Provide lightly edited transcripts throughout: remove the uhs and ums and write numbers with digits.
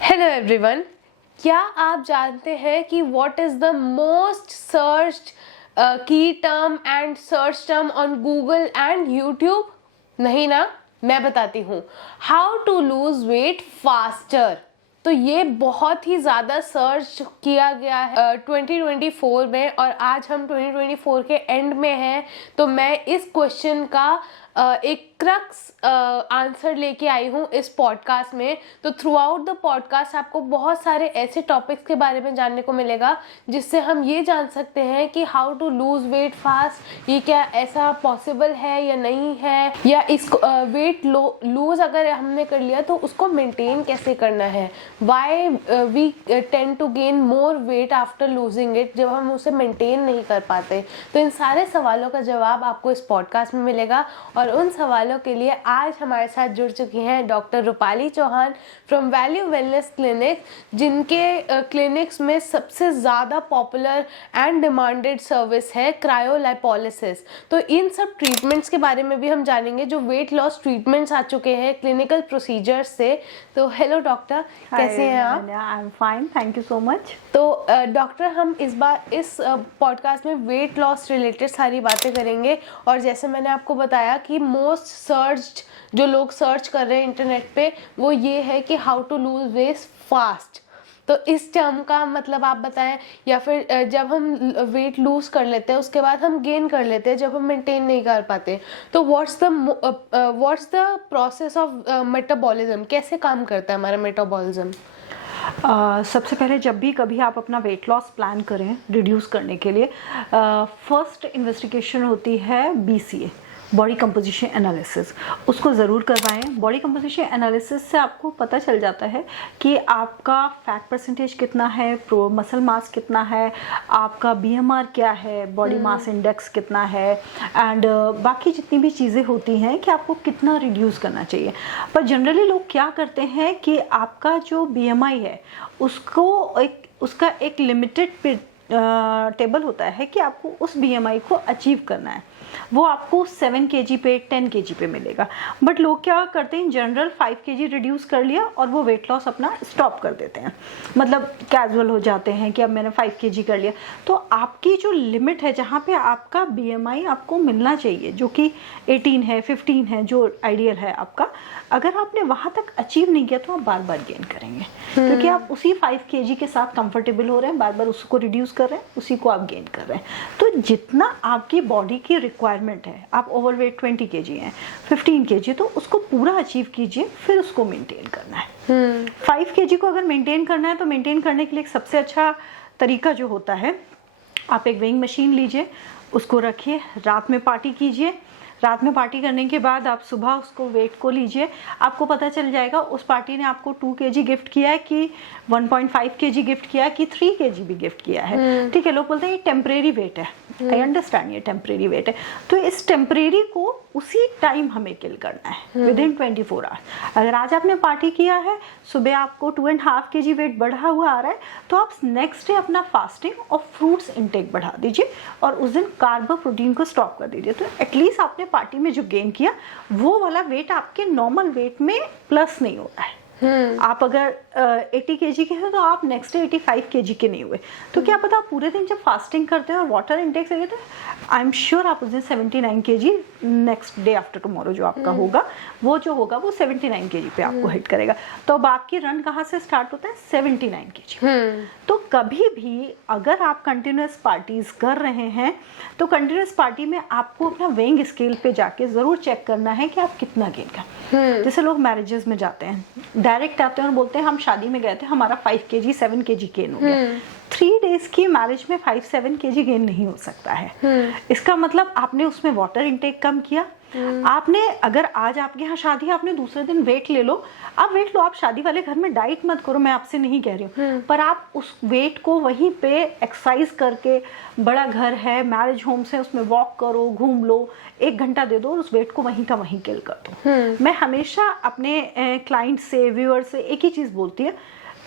Hello everyone, क्या आप जानते हैं कि what is the most searched key term and search term on Google and YouTube? नहीं ना, मैं बताती हूँ। How to lose weight faster. तो ये बहुत ही ज़्यादा सर्च किया गया है 2024 में, और आज हम 2024 के एंड में हैं। तो मैं इस क्वेश्चन का एक क्रक्स आंसर लेके आई हूँ इस पॉडकास्ट में। तो थ्रू आउट द पॉडकास्ट आपको बहुत सारे ऐसे टॉपिक्स के बारे में जानने को मिलेगा जिससे हम ये जान सकते हैं कि how to lose weight fast, ये क्या ऐसा पॉसिबल है या नहीं है, या इसको वेट लूज अगर हमने कर लिया तो उसको मेंटेन कैसे करना है, why we tend to gain more weight after losing it जब हम उसे मेंटेन नहीं कर पाते। तो इन सारे सवालों का जवाब आपको इस पॉडकास्ट में मिलेगा, और उन सवालों के लिए आज हमारे साथ जुड़ चुकी हैं doctor Rupali Chauhan from Value Wellness clinic, जिनके क्लिनिक्स में सबसे ज़्यादा पॉपुलर एंड डिमांडेड सर्विस है क्रायोलाइपोलिसिस। तो इन सब ट्रीटमेंट्स के बारे में भी हम जानेंगे, जो वेट लॉस ट्रीटमेंट्स आ चुके हैं क्लिनिकल प्रोसीजर्स से। तो हेलो डॉक्टर, कैसे हैं आप? I am fine, thank you so much. तो डॉक्टर, हम इस बार इस पॉडकास्ट में वेट लॉस रिलेटेड सारी बातें करेंगे, और जैसे मैंने आपको बताया कि मोस्ट सर्च्ड जो लोग सर्च कर रहे हैं इंटरनेट पे, वो ये है कि how to lose weight fast. तो इस टर्म का मतलब आप बताएं, या फिर जब हम वेट लूज कर लेते हैं उसके बाद हम गेन कर लेते हैं जब हम मेंटेन नहीं कर पाते, तो what's the process of metabolism, कैसे काम करता है हमारा मेटाबॉलिज्म? सबसे पहले जब भी कभी आप अपना वेट लॉस प्लान करें रिड्यूस करने के लिए, फर्स्ट इन्वेस्टिगेशन होती है BCA, बॉडी कंपोजिशन एनालिसिस। उसको ज़रूर करवाएं। बॉडी कंपोजिशन एनालिसिस से आपको पता चल जाता है कि आपका फैट परसेंटेज कितना है, प्रो मसल मास कितना है, आपका BMR क्या है, बॉडी मास इंडेक्स कितना है, एंड बाकी जितनी भी चीज़ें होती हैं कि आपको कितना रिड्यूस करना चाहिए। पर जनरली लोग क्या करते हैं कि आपका जो BMI है उसका एक लिमिटेड टेबल होता है कि आपको उस BMI को अचीव करना है। वो आपको 7 kg पे 10 kg पे मिलेगा। बट लोग क्या करते हैं, जनरल 5 kg रिड्यूस कर लिया और वो वेट लॉस अपना स्टॉप कर देते हैं, मतलब कैजुअल हो जाते हैं कि अब मैंने 5 kg कर लिया। तो आपकी जो लिमिट है जहाँ पे आपका BMI आपको मिलना चाहिए, जो कि 18 है, 15 है, जो आइडियल है आपका, अगर आपने वहाँ तक अचीव नहीं किया तो आप बार बार गेन करेंगे, क्योंकि आप उसी 5 kg के साथ कंफर्टेबल हो रहे हैं, बार बार उसको रिड्यूस कर रहे हैं, उसी को आप गेन कर रहे हैं। तो जितना आपकी बॉडी की रिक्वायरमेंट है, आप ओवरवेट 20 kg हैं, 15 kg, तो उसको पूरा अचीव कीजिए, फिर उसको मेंटेन करना है। 5 kg को अगर मेंटेन करना है तो मेंटेन करने के लिए एक सबसे अच्छा तरीका जो होता है, आप एक वेइंग मशीन लीजिए, उसको रखिए, रात में पार्टी कीजिए। रात में पार्टी करने के बाद आप सुबह उसको वेट को लीजिए, आपको पता चल जाएगा उस पार्टी ने आपको 2 kg गिफ्ट किया है कि 1.5 kg गिफ्ट किया है कि 3 kg भी गिफ्ट किया है। ठीक है, लोग बोलते हैं ये टेम्परेरी वेट है। आई अंडरस्टैंड, ये टेम्परेरी वेट है। तो इस टेम्परेरी को उसी टाइम हमें किल करना है, विदिन 24 आवर्स। अगर आज आपने पार्टी किया है, सुबह आपको 2.5 kg वेट बढ़ा हुआ आ रहा है, तो आप नेक्स्ट डे अपना फास्टिंग और फ्रूट्स इंटेक बढ़ा दीजिए, और उस दिन कार्ब प्रोटीन को स्टॉप कर दीजिए। तो एटलीस्ट आपने पार्टी में जो गेन किया वो वाला वेट आपके नॉर्मल वेट में प्लस नहीं हो रहा है। आप अगर 80 kg के हैं तो आप नेक्स्ट डे 85 kg के नहीं हुए। तो क्या पता, आप पूरे दिन जब फास्टिंग करते हैं और वाटर इंटेक से लेते हैं, आई एम श्योर आप उस दिन 79 kg next day after tomorrow जो आपका होगा, वो जो होगा वो 79 kg पे आपको हिट करेगा। तो अब आपकी रन कहाँ से स्टार्ट होता है? 79 kg। तो कभी भी अगर आप कंटिन्यूस पार्टीज कर रहे हैं तो कंटिन्यूस पार्टी में आपको अपना वेइंग स्केल पे जाके ज़रूर चेक करना है कि आप कितना गेन कर। जैसे लोग मैरिजेस में जाते हैं, डायरेक्ट आते हैं और बोलते हैं हम शादी में गए थे, हमारा 5 kg 7 kg गेन हो गया। 3 डेज की मैरिज में 5-7 kg गेन नहीं हो सकता है। इसका मतलब आपने उसमें वाटर इंटेक कम किया। आपने, अगर आज आपके यहाँ शादी है, आपने दूसरे दिन वेट ले लो, आप वेट लो, आप शादी वाले घर में डाइट मत करो, मैं आपसे नहीं कह रही हूँ, पर आप उस वेट को वहीं पे एक्सरसाइज करके, बड़ा घर है, मैरिज होम्स है, उसमें वॉक करो, घूम लो, 1 घंटा दे दो और उस वेट को वहीं का वहीं किल कर दो। मैं हमेशा अपने क्लाइंट से, व्यूअर से एक ही चीज़ बोलती है,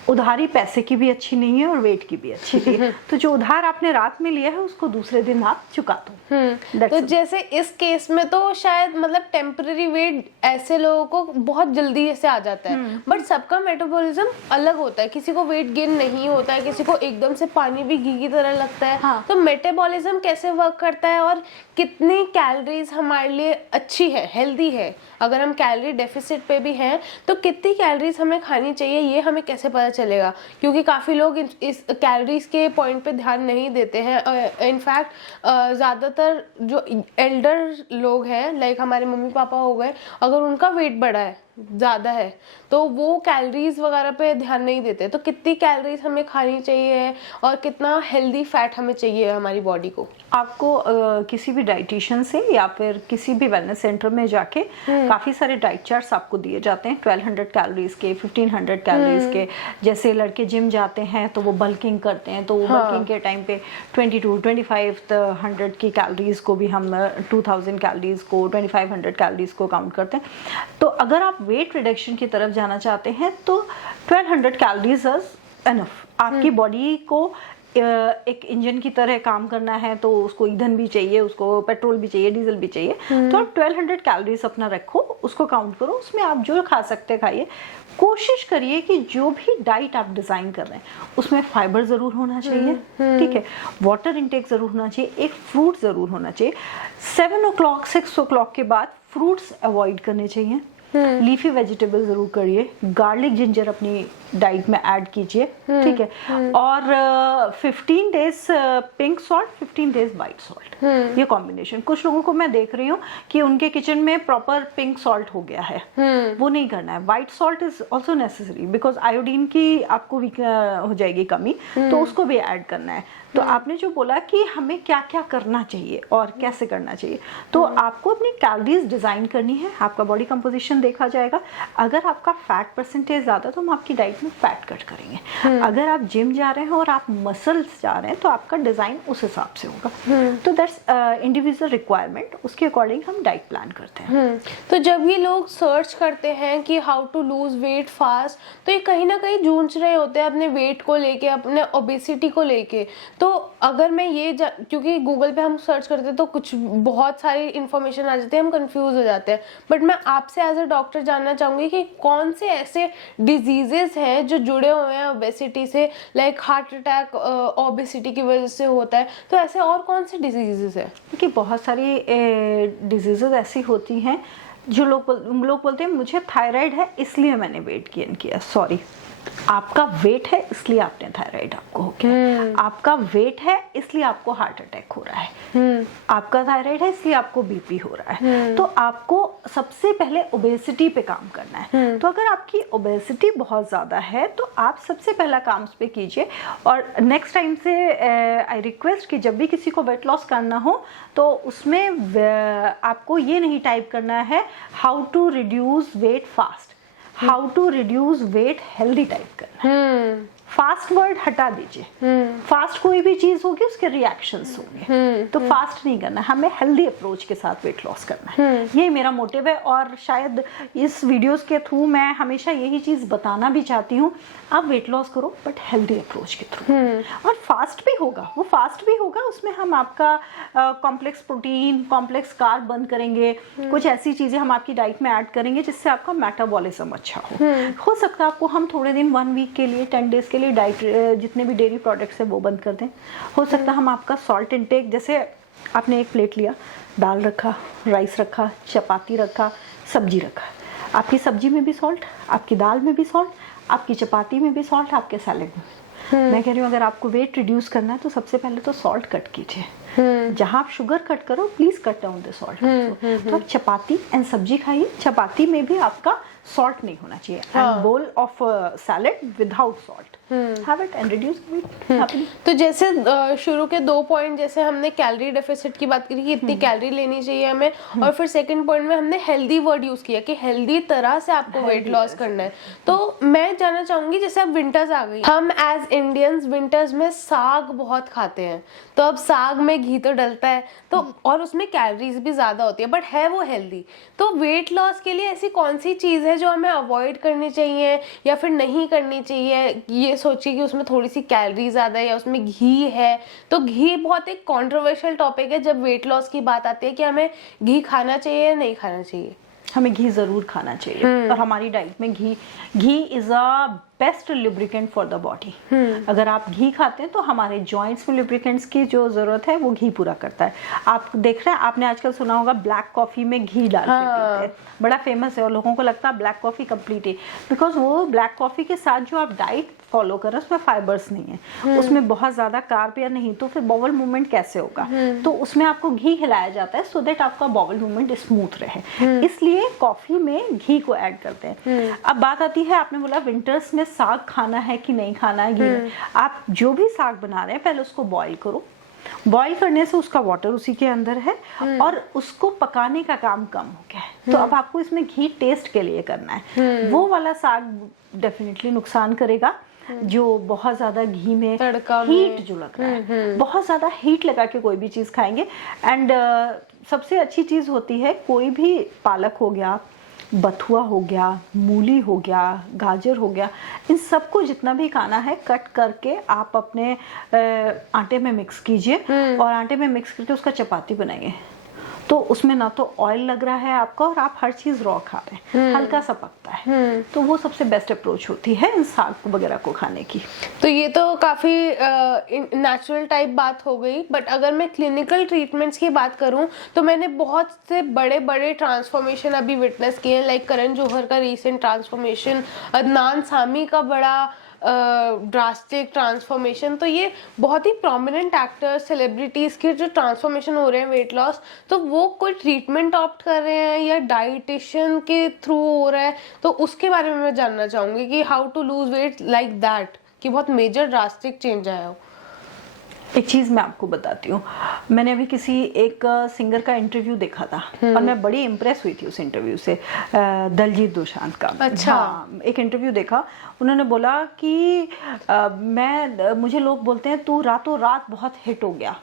उधारी पैसे की भी अच्छी नहीं है और वेट की भी अच्छी नहीं है। तो जो उधार आपने रात में लिया है उसको दूसरे दिन आप चुका दो। तो जैसे इस केस में तो शायद मतलब टेम्पररी वेट ऐसे लोगों को बहुत जल्दी से आ जाता है, बट सबका मेटाबॉलिज्म अलग होता है। किसी को वेट गेन नहीं होता है, किसी को एकदम से पानी भी घी की तरह लगता है। हाँ। तो मेटाबॉलिज्म कैसे वर्क करता है और कितनी कैलोरीज हमारे लिए अच्छी है, हेल्दी है? अगर हम कैलोरी डेफिसिट पे भी हैं तो कितनी कैलोरीज हमें खानी चाहिए, ये हमें कैसे पता चलेगा? क्योंकि काफ़ी लोग इस कैलोरीज के पॉइंट पे ध्यान नहीं देते हैं। इनफैक्ट ज़्यादातर जो एल्डर लोग हैं, लाइक हमारे मम्मी पापा हो गए, अगर उनका वेट बढ़ा है, ज़्यादा है, तो वो कैलोरीज वगैरह पे ध्यान नहीं देते। तो कितनी कैलोरीज हमें खानी चाहिए और कितना हेल्दी फैट हमें चाहिए हमारी बॉडी को? आपको किसी भी डाइटिशियन से या फिर किसी भी वेलनेस सेंटर में जाके काफ़ी सारे डाइट चार्ट्स आपको दिए जाते हैं, 1200 कैलोरीज के, 1500 कैलोरीज के। जैसे लड़के जिम जाते हैं तो वो बल्किंग करते हैं, तो वो बल्किंग के टाइम पे 2500 की कैलोरीज को भी हम 2000 कैलोरीज को, 2500 कैलोरीज को काउंट करते हैं। तो अगर आप वेट रिडक्शन की तरफ जाना चाहते हैं तो 1200 कैलोरीज इज एनफ। आपकी बॉडी को एक इंजन की तरह काम करना है तो उसको ईंधन भी चाहिए, उसको पेट्रोल भी चाहिए, डीजल भी चाहिए। तो आप 1200 कैलोरीज अपना रखो, उसको काउंट करो, उसमें आप जो खा सकते हैं खाइए। कोशिश करिए कि जो भी डाइट आप डिजाइन कर रहे हैं उसमें फाइबर जरूर होना चाहिए, ठीक है, वाटर इंटेक जरूर होना चाहिए, एक फ्रूट जरूर होना चाहिए। 7 o'clock 6 o'clock के बाद फ्रूट्स अवॉइड करने चाहिए। लीफी वेजिटेबल जरूर करिए, गार्लिक जिंजर अपनी डाइट में ऐड कीजिए, ठीक है। और 15 days pink salt, 15 days white salt, ये कॉम्बिनेशन। कुछ लोगों को मैं देख रही हूँ कि उनके किचन में प्रॉपर पिंक सॉल्ट हो गया है, वो नहीं करना है। White salt is also necessary because iodine की आपको हो जाएगी कमी, तो उसको भी ऐड करना है। तो आपने जो बोला कि हमें क्या क्या करना चाहिए और कैसे करना चाहिए, तो आपको अपनी कैलोरीज डिजाइन करनी है, आपका बॉडी कंपोजिशन देखा जाएगा। अगर आपका फैट परसेंटेज ज्यादा तो हम आपकी डाइट में फैट कट करेंगे। अगर आप जिम जा रहे हैं और आप मसल्स जा रहे हैं तो आपका डिजाइन उस हिसाब से होगा। तो दैट्स इंडिविजुअल रिक्वायरमेंट, उसके अकॉर्डिंग हम डाइट प्लान करते हैं। तो जब ये लोग सर्च करते हैं कि how to lose weight fast, तो ये कहीं ना कहीं जूझ रहे होते हैं अपने वेट को लेके, अपने ओबेसिटी को लेके। तो अगर मैं ये क्योंकि गूगल पे हम सर्च करते हैं तो कुछ बहुत सारी इंफॉर्मेशन आ जाती है, हम कंफ्यूज हो जाते हैं। बट मैं आपसे एज अ डॉक्टर जानना चाहूंगी कि कौन से ऐसे डिजीजेस हैं जो जुड़े हुए हैं ओबेसिटी से, लाइक हार्ट अटैक ओबेसिटी की वजह से होता है, तो ऐसे और कौन से डिजीजेस हैं? क्योंकि बहुत सारी डिजीजेस ऐसी होती हैं जो लोग बोलते हैं मुझे थायराइड है इसलिए मैंने वेट गेन किया। सॉरी, आपका वेट है इसलिए आपने थायराइड आपको हो गया, आपका वेट है इसलिए आपको हार्ट अटैक हो रहा है, आपका थायराइड है इसलिए आपको बीपी हो रहा है। तो आपको सबसे पहले ओबेसिटी पे काम करना है। तो अगर आपकी ओबेसिटी बहुत ज्यादा है तो आप सबसे पहला काम उस पे कीजिए। और नेक्स्ट टाइम से आई रिक्वेस्ट कि जब भी किसी को वेट लॉस करना हो तो उसमें आपको ये नहीं टाइप करना है how to reduce weight fast, how to reduce weight healthy type करना। फास्ट वर्ड हटा दीजिए। फास्ट कोई भी चीज होगी उसके रिएक्शंस होंगे, तो फास्ट नहीं करना, हमें हेल्दी अप्रोच के साथ वेट लॉस करना है। ये मेरा मोटिव है और शायद इस वीडियोस के थ्रू मैं हमेशा यही चीज बताना भी चाहती हूँ, आप वेट लॉस करो बट हेल्दी अप्रोच के थ्रू। और फास्ट भी होगा, वो फास्ट भी होगा, उसमें हम आपका कॉम्प्लेक्स प्रोटीन, कॉम्प्लेक्स कार्ब बंद करेंगे, कुछ ऐसी चीजें हम आपकी डाइट में ऐड करेंगे जिससे आपका मेटाबॉलिज्म अच्छा हो सकता है आपको हम थोड़े दिन 1 वीक के लिए 10 डेज के लिए डाइट जितने भी डेयरी प्रोडक्ट्स है वो बंद कर दें। हो सकता है हम आपका सॉल्ट इंटेक, जैसे आपने एक प्लेट लिया, दाल रखा, राइस रखा, चपाती रखा, सब्जी रखा, आपकी सब्जी में भी सॉल्ट, आपकी दाल में भी सॉल्ट, आपकी चपाती में भी सॉल्ट, आपके सैलेड में। मैं कह रही हूँ अगर आपको वेट रिड्यूस करना है तो सबसे पहले तो सॉल्ट कट कीजिए। जहां आप शुगर कट करो please cut down the salt. तो आप चपाती एंड सब्जी खाइए, चपाती में भी आपका सॉल्ट नहीं होना चाहिए। And bowl of salad without salt, have it and reduce weight. तो जैसे शुरू के 2 पॉइंट, जैसे हमने कैलोरी डेफिसिट की बात करी कि इतनी कैलोरी लेनी चाहिए हमें, और फिर सेकंड पॉइंट में हमने हेल्दी वर्ड यूज किया कि हेल्दी तरह से आपको वेट लॉस करना है। तो मैं जानना चाहूंगी, जैसे अब विंटर्स आ गई, हम एज इंडियंस विंटर्स में साग बहुत खाते हैं, तो अब साग में घी तो डलता है, तो और उसमें कैलोरीज भी ज़्यादा होती है, बट है वो हेल्दी। तो वेट लॉस के लिए ऐसी कौन सी चीज़ है जो हमें अवॉइड करनी चाहिए या फिर नहीं करनी चाहिए, ये सोचिए कि उसमें थोड़ी सी कैलोरी ज़्यादा है या उसमें घी है। तो घी बहुत एक कॉन्ट्रोवर्शियल टॉपिक है जब वेट लॉस की बात आती है कि हमें घी खाना चाहिए या नहीं खाना चाहिए। हमें घी ज़रूर खाना चाहिए, और हमारी डाइट में ghee is a best lubricant for the body. अगर आप घी खाते हैं तो हमारे जॉइंट्स में लुब्रिकेंट्स की जो ज़रूरत है वो घी पूरा करता है। आप देख रहे हैं, आपने आजकल सुना होगा ब्लैक कॉफ़ी में घी डाल के पीते हैं, बड़ा फेमस है, और लोगों को लगता है ब्लैक कॉफ़ी कंप्लीट है, बिकॉज वो ब्लैक कॉफ़ी के साथ जो आप डाइट फॉलो कर रहे हैं उसमें फाइबर्स नहीं है, उसमें बहुत ज़्यादा कार्ब या नहीं, तो फिर बॉवल मूवमेंट कैसे होगा। तो उसमें आपको घी खिलाया जाता है सो दैट आपका बॉवल मूवमेंट स्मूथ रहे, इसलिए कॉफ़ी में घी को ऐड करते हैं। अब बात आती है, आपने बोला विंटर्स में साग खाना है कि नहीं खाना है घी में। आप जो भी साग बना रहे हैं पहले उसको बॉईल करो, बॉईल करने से उसका वाटर उसी के अंदर है और उसको पकाने का काम कम हो गया है, तो अब आपको इसमें घी टेस्ट के लिए करना है। वो वाला साग डेफिनेटली नुकसान करेगा जो बहुत ज्यादा घी में हीट जो लग रहा है, बहुत ज्यादा हीट लगा के कोई भी चीज खाएंगे। एंड सबसे अच्छी चीज होती है, कोई भी पालक हो गया, बथुआ हो गया, मूली हो गया, गाजर हो गया, इन सबको जितना भी खाना है कट करके आप अपने आटे में मिक्स कीजिए, और आटे में मिक्स करके उसका चपाती बनाइए, तो उसमें ना तो ऑयल लग रहा है आपका और आप हर चीज रॉ खा रहे हैं, हल्का सा पकता है, तो वो सबसे बेस्ट अप्रोच होती है इन साग वगैरह को खाने की। तो ये तो काफ़ी नेचुरल टाइप बात हो गई, बट अगर मैं क्लिनिकल ट्रीटमेंट्स की बात करूं तो मैंने बहुत से बड़े बड़े ट्रांसफॉर्मेशन अभी विटनेस किए हैं, लाइक करण जौहर का रीसेंट ट्रांसफॉर्मेशन, अदनान सामी का बड़ा ड्रास्टिक ट्रांसफॉर्मेशन। तो ये बहुत ही प्रोमिनेंट एक्टर्स, सेलिब्रिटीज़ के जो ट्रांसफॉर्मेशन हो रहे हैं वेट लॉस, तो वो कोई ट्रीटमेंट ऑप्ट कर रहे हैं या डाइटिशियन के थ्रू हो रहा है, तो उसके बारे में मैं जानना चाहूँगी कि how to lose weight like that, कि बहुत मेजर ड्रास्टिक चेंज आया हो। एक चीज मैं आपको बताती हूँ, मैंने अभी किसी एक सिंगर का इंटरव्यू देखा था और मैं बड़ी इम्प्रेस हुई थी उस इंटरव्यू से, दलजीत दोसांझ का। अच्छा। हाँ, एक इंटरव्यू देखा, उन्होंने बोला कि मुझे लोग बोलते हैं तू रातों रात बहुत हिट हो गया,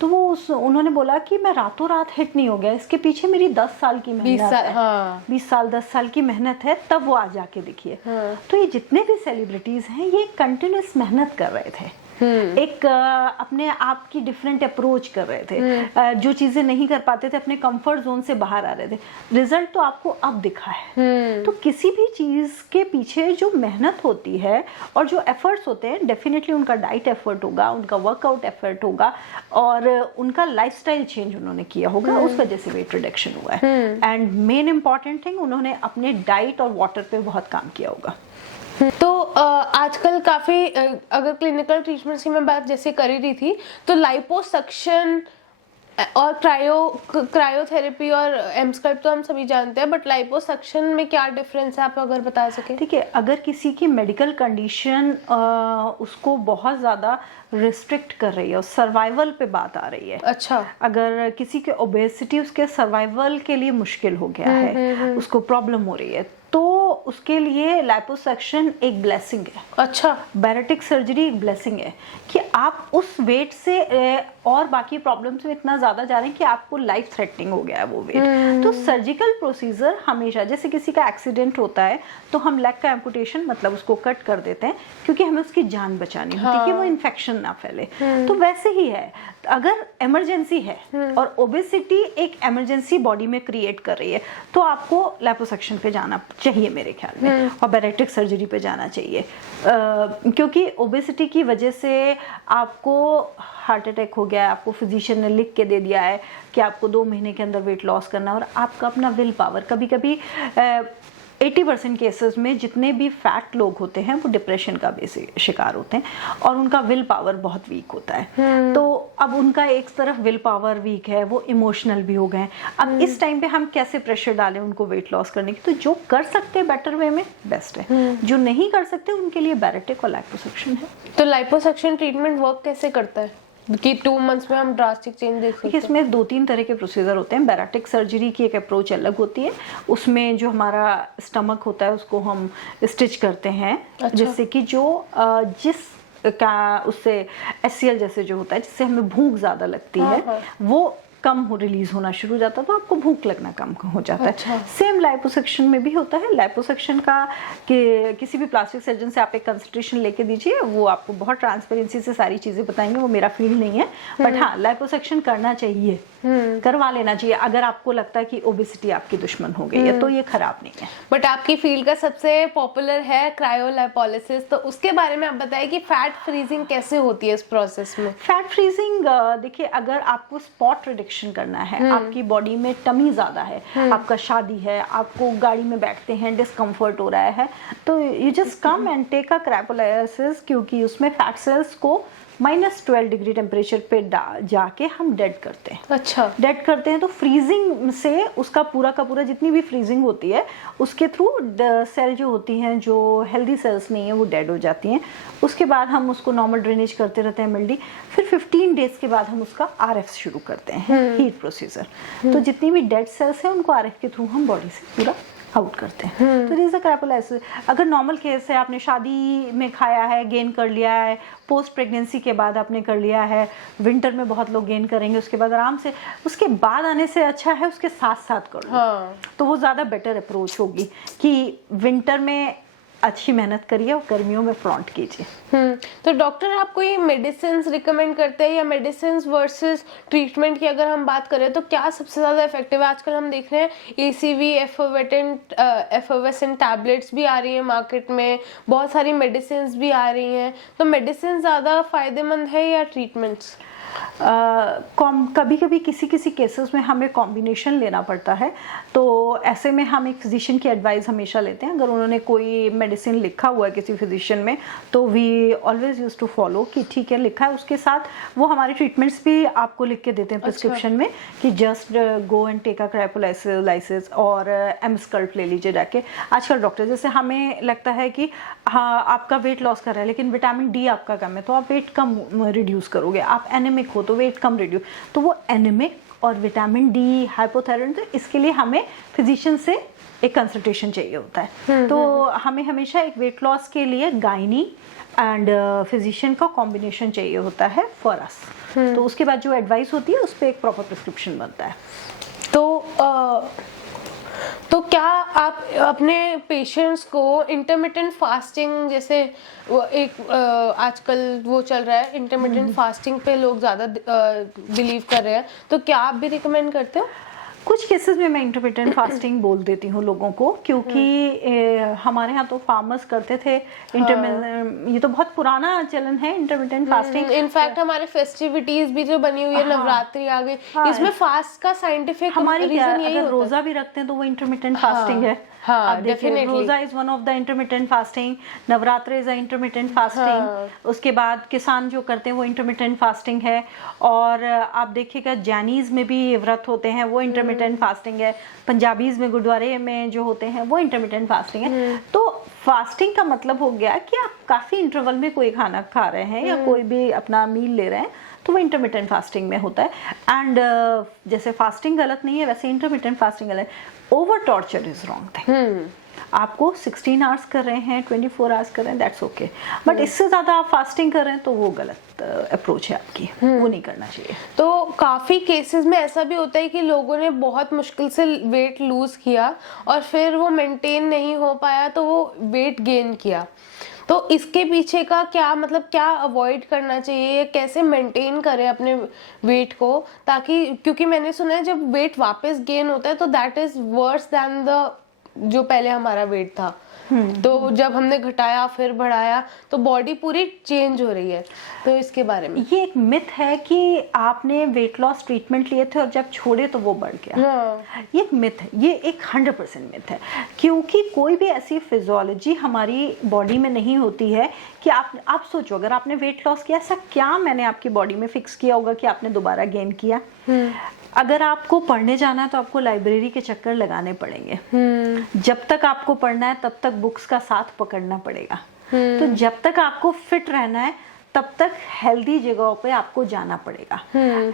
तो उन्होंने बोला कि मैं रातों रात हिट नहीं हो गया, इसके पीछे मेरी 10 साल की मेहनत है। हाँ। 10 साल की मेहनत है, तब वो आज जाके दिखिए। तो ये जितने भी सेलिब्रिटीज हैं ये कंटिन्यूस मेहनत कर रहे थे, एक अपने आप की डिफरेंट अप्रोच कर रहे थे, जो चीजें नहीं कर पाते थे अपने कंफर्ट जोन से बाहर आ रहे थे, रिजल्ट तो आपको अब दिखा है। तो किसी भी चीज के पीछे जो मेहनत होती है और जो एफर्ट्स होते हैं, डेफिनेटली उनका डाइट एफर्ट होगा, उनका वर्कआउट एफर्ट होगा, और उनका लाइफस्टाइल चेंज उन्होंने किया होगा, उस वजह से वेट रिडक्शन हुआ है। एंड मेन इंपॉर्टेंट थिंग, उन्होंने अपने डाइट और वाटर पे बहुत काम किया होगा। तो आजकल काफ़ी अगर क्लिनिकल ट्रीटमेंट्स की मैं बात जैसे कर ही रही थी, तो लाइपोसक्शन और क्रायोथेरेपी और एमस्कल्प तो हम सभी जानते हैं, बट लाइपोसक्शन में क्या डिफरेंस है, आप अगर बता सके। ठीक है, अगर किसी की मेडिकल कंडीशन उसको बहुत ज़्यादा रिस्ट्रिक्ट कर रही है और सर्वाइवल पे बात आ रही है, अच्छा, अगर किसी के ओबेसिटी उसके सर्वाइवल के लिए मुश्किल हो गया है, उसको प्रॉब्लम हो रही है, तो उसके लिए लाइपोसक्शन एक ब्लेसिंग है। अच्छा, बैरेटिक सर्जरी एक ब्लेसिंग है कि आप उस वेट से और बाकी प्रॉब्लम्स में इतना ज़्यादा जा रहे हैं कि आपको लाइफ थ्रेटनिंग हो गया है वो वेट। तो सर्जिकल प्रोसीजर हमेशा, जैसे किसी का एक्सीडेंट होता है तो हम लेग का एम्पुटेशन मतलब उसको कट कर देते हैं क्योंकि हमें उसकी जान बचानी होती है कि वो इन्फेक्शन ना फैले। तो वैसे ही है, अगर इमरजेंसी है और ओबेसिटी एक इमरजेंसी बॉडी में क्रिएट कर रही है, तो आपको लाइपोसक्शन पे जाना चाहिए मेरे ख्याल में, और बैरेट्रिक सर्जरी पे जाना चाहिए, क्योंकि ओबेसिटी की वजह से आपको हार्ट अटैक हो गया है, आपको फिजिशियन ने लिख के दे दिया है कि आपको 2 महीने के अंदर वेट लॉस करना, और आपका अपना विल पावर, कभी कभी 80% केसेस में जितने भी फैट लोग होते हैं वो डिप्रेशन का शिकार होते हैं और उनका विल पावर बहुत वीक होता है। तो अब उनका एक तरफ विल पावर वीक है, वो इमोशनल भी हो गए। अब इस टाइम पे हम कैसे प्रेशर डालें उनको वेट लॉस करने की? तो जो कर सकते हैं बेटर वे में बेस्ट है, जो नहीं कर सकते उनके लिए बैरेटिक और लाइपोसक्शन है। तो लाइपोसक्शन ट्रीटमेंट वर्क कैसे करता है कि 2 मंथ्स में हम ड्रास्टिक चेंज देख सकते हैं? इसमें 2-3 तरह के प्रोसीजर होते हैं। बैरेटिक सर्जरी की एक अप्रोच अलग होती है, उसमें जो हमारा स्टमक होता है उसको हम स्टिच करते हैं। अच्छा। जिससे कि जो जिस क्या उससे HCl जैसे जो होता है जिससे हमें भूख ज़्यादा लगती है वो कम हो रिलीज होना शुरू हो जाता है, तो आपको भूख लगना कम हो जाता है। सेम लाइपोसक्शन में भी होता है। लाइपोसक्शन का कि किसी भी प्लास्टिक सर्जन से आप एक कंसल्टेशन लेके दीजिए, वो आपको बहुत ट्रांसपेरेंसी से सारी चीजें बताएंगे। वो मेरा फील्ड नहीं है, बट हाँ लाइपोसक्शन करना चाहिए, करवा लेना चाहिए अगर आपको लगता है कि ओबेसिटी आपकी दुश्मन हो गई है, तो ये खराब नहीं है। बट आपकी फील्ड का सबसे पॉपुलर है क्रायोलाइपोलिसिस, तो उसके बारे में आप बताइए कि फैट फ्रीजिंग कैसे होती है इस प्रोसेस में। फैट फ्रीजिंग देखिए, अगर आपको स्पॉट रिडक्शन करना है, आपकी बॉडी में टमी ज्यादा है, आपका शादी है, आपको गाड़ी में बैठते हैं डिस्कम्फर्ट हो रहा है, तो you just come and take a cryolysis, क्योंकि उसमें फैट सेल्स को -12 डिग्री टेम्परेचर पे जाके हम डेड करते हैं। अच्छा, डेड करते हैं तो फ्रीजिंग से उसका पूरा का पूरा जितनी भी फ्रीजिंग होती है उसके थ्रू सेल जो होती हैं जो हेल्दी सेल्स नहीं है वो डेड हो जाती हैं। उसके बाद हम उसको नॉर्मल ड्रेनेज करते रहते हैं मिल्डी, फिर 15 डेज के बाद हम उसका RF शुरू करते हैं, हीट प्रोसीजर। तो जितनी भी डेड सेल्स हैं उनको RF के थ्रू हम बॉडी से पूरा आउट करते हैं। तो दिस इज क्रायोलाइसिस। अगर नॉर्मल केस है, आपने शादी में खाया है, गेन कर लिया है, पोस्ट प्रेगनेंसी के बाद आपने कर लिया है, विंटर में बहुत लोग गेन करेंगे, उसके बाद आराम से, उसके बाद आने से अच्छा है उसके साथ साथ करो। तो वो ज़्यादा बेटर अप्रोच होगी कि विंटर में अच्छी मेहनत करिए और गर्मियों में फ्लॉन्ट कीजिए। तो डॉक्टर आप कोई मेडिसिन रिकमेंड करते हैं, या मेडिसिन वर्सेस ट्रीटमेंट की अगर हम बात करें तो क्या सबसे ज़्यादा इफेक्टिव है? आजकल हम देख रहे हैं ACV एफोवेसेंट टैबलेट्स भी आ रही है मार्केट में, बहुत सारी मेडिसिन भी आ रही हैं, तो मेडिसिन ज़्यादा फायदेमंद है या ट्रीटमेंट्स? कभी कभी किसी किसी केसेस में हमें कॉम्बिनेशन लेना पड़ता है, तो ऐसे में हम एक फिजिशियन की एडवाइस हमेशा लेते हैं। अगर उन्होंने कोई मेडिसिन लिखा हुआ है किसी फिजिशियन में, तो we always use to follow कि ठीक है लिखा है, उसके साथ वो हमारे ट्रीटमेंट्स भी आपको लिख के देते हैं प्रिस्क्रिप्शन में कि just go and take a cryolysis और एमस्कल्प ले लीजिए जाके। आजकल डॉक्टर जैसे हमें लगता है कि हाँ आपका वेट लॉस कर रहा है लेकिन विटामिन D आपका कम है, तो आप वेट कम रिड्यूस करोगे। आप एनेमिक हो तो वेट कम रिड्यूस, तो वो एनेमिक और विटामिन D हाइपोथायराइड, तो इसके लिए हमें फिजिशियन से एक कंसल्टेशन चाहिए होता है। तो हमें हमेशा एक वेट लॉस के लिए गायनी एंड फिजिशियन का कॉम्बिनेशन चाहिए होता है फॉर अस। तो उसके बाद जो एडवाइस होती है उस पर एक प्रॉपर प्रिस्क्रिप्शन बनता है। तो क्या आप अपने पेशेंट्स को इंटरमिटेंट फास्टिंग, जैसे वो एक आजकल वो चल रहा है इंटरमिटेंट फास्टिंग पे लोग ज़्यादा बिलीव कर रहे हैं, तो क्या आप भी रिकमेंड करते हो? कुछ केसेस में मैं इंटरमिटेंट फास्टिंग बोल देती हूँ लोगों को, क्योंकि हमारे यहाँ तो फार्मर्स करते थे ये तो बहुत पुराना चलन है इंटरमिटेंट फास्टिंग। इनफैक्ट हमारे फेस्टिविटीज भी जो बनी हुई है, नवरात्रि आ गई, इसमें फास्ट का साइंटिफिक हमारी रीजन यही होता है। रोजा भी रखते हैं तो वो इंटरमिटेंट फास्टिंग है। हाँ, रोजा is one of the intermittent fasting, Navratra is intermittent fasting. उसके बाद किसान जो करते हैं वो इंटरमिटेंट फास्टिंग है। और आप देखिएगा जैनीज में भी व्रत होते हैं, वो इंटरमिटेंट फास्टिंग है। पंजाबीज में गुरुद्वारे में जो होते हैं वो इंटरमिटेंट फास्टिंग है। तो फास्टिंग का मतलब हो गया कि आप काफी इंटरवल में कोई खाना खा रहे हैं या कोई भी अपना मील ले रहे हैं, तो वो इंटरमिटेंट फास्टिंग में होता है। एंड जैसे फास्टिंग गलत नहीं है, वैसे इंटरमिटेंट फास्टिंग गलत है। Over torture is wrong thing. आपको 16 आवर्स कर रहे हैं, 24 आवर्स कर रहे हैं, दैट्स ओके, बट इससे ज्यादा आप फास्टिंग कर रहे हैं तो वो गलत अप्रोच है आपकी, वो नहीं करना चाहिए। तो काफी केसेस में ऐसा भी होता है कि लोगों ने बहुत मुश्किल से वेट लूज किया और फिर वो मेंटेन नहीं हो पाया तो वो वेट गेन किया, तो इसके पीछे का क्या मतलब, क्या अवॉइड करना चाहिए, कैसे मेंटेन करें अपने वेट को, ताकि, क्योंकि मैंने सुना है जब वेट वापस गेन होता है तो that is worse than the जो पहले हमारा वेट था। तो जब हमने घटाया फिर बढ़ाया तो बॉडी पूरी चेंज हो रही है, तो इसके बारे में। ये एक मिथ है कि आपने वेट लॉस ट्रीटमेंट लिए थे और जब छोड़े तो वो बढ़ गया। ये एक मिथ है, ये एक 100% मिथ है, क्योंकि कोई भी ऐसी फिजियोलॉजी हमारी बॉडी में नहीं होती है कि आप सोचो अगर आपने वेट लॉस किया, ऐसा क्या मैंने आपकी बॉडी में फिक्स किया होगा कि आपने दोबारा गेन किया। अगर आपको पढ़ने जाना है तो आपको लाइब्रेरी के चक्कर लगाने पड़ेंगे। जब तक आपको पढ़ना है तब तक बुक्स का साथ पकड़ना पड़ेगा। तो जब तक आपको फिट रहना है तब तक हेल्दी जगहों पे आपको जाना पड़ेगा,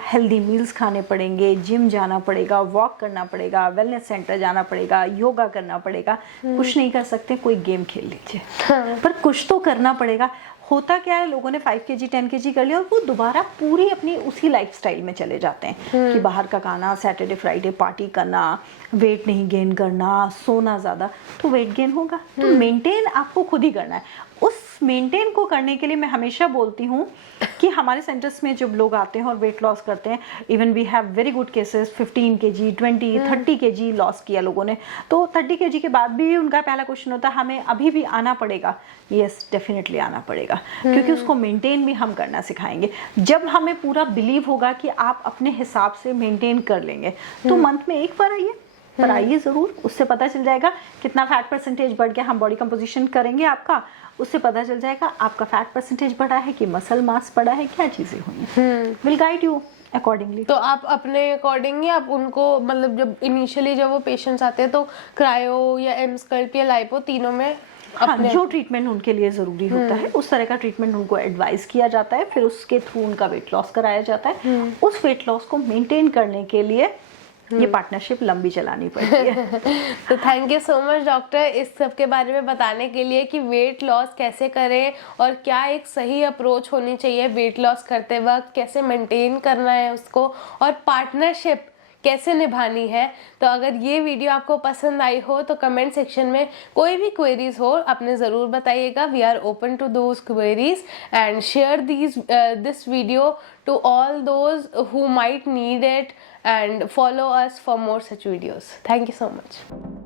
हेल्दी मील्स खाने पड़ेंगे, जिम जाना पड़ेगा, वॉक करना पड़ेगा, वेलनेस सेंटर जाना पड़ेगा, योगा करना पड़ेगा। कुछ नहीं कर सकते, कोई गेम खेल लीजिए, पर कुछ तो करना पड़ेगा। होता क्या है, लोगों ने 5 kg 10 kg कर लिया और वो दोबारा पूरी अपनी उसी लाइफस्टाइल में चले जाते हैं कि बाहर का खाना, सैटरडे फ्राइडे पार्टी करना, वेट नहीं गेन करना, सोना ज़्यादा, तो वेट गेन होगा। तो मेंटेन आपको खुद ही करना है। उस मेंटेन को करने के लिए मैं हमेशा बोलती हूँ कि हमारे सेंटर्स में जब लोग आते हैं और वेट लॉस करते हैं, even we have very good cases, 15 kg 20 30 kg loss किया लोगों ने। तो 30 kg के बाद भी उनका पहला क्वेश्चन होता है हमें अभी भी आना पड़ेगा। यस, डेफिनेटली आना पड़ेगा, क्योंकि उसको मेंटेन भी हम करना सिखाएंगे। जब हमें पूरा बिलीव होगा कि आप अपने हिसाब से मेंटेन कर लेंगे, तो मंथ में एक बार आइए, पर आइए ज़रूर। उससे पता चल जाएगा कितना फैट परसेंटेज बढ़ गया। हम बॉडी कंपोजिशन करेंगे आपका, उससे पता चल जाएगा आपका फैट परसेंटेज बढ़ा है कि मसल मास बढ़ा है, क्या चीज़ें हुई हैं। Will guide you accordingly. तो आप अपने अकॉर्डिंग ही आप उनको, मतलब जब इनिशियली जब वो पेशेंट्स आते हैं तो क्रायो या एमस्कल्प या लाइपो तीनों में हाँ, जो ट्रीटमेंट उनके लिए ज़रूरी होता है उस तरह का ट्रीटमेंट उनको एडवाइस किया जाता है, फिर उसके थ्रू उनका वेट लॉस कराया जाता है। उस वेट लॉस को मेंटेन करने के लिए ये पार्टनरशिप लंबी चलानी पड़ती है। तो thank you so much doctor इस सब के बारे में बताने के लिए कि वेट लॉस कैसे करें और क्या एक सही अप्रोच होनी चाहिए वेट लॉस करते वक्त, कैसे मेंटेन करना है उसको और पार्टनरशिप कैसे निभानी है। तो अगर ये वीडियो आपको पसंद आई हो तो कमेंट सेक्शन में कोई भी क्वेरीज हो आपने ज़रूर बताइएगा। We are open to those queries and share this video to all those who might need it and follow us for more such videos. Thank you so much.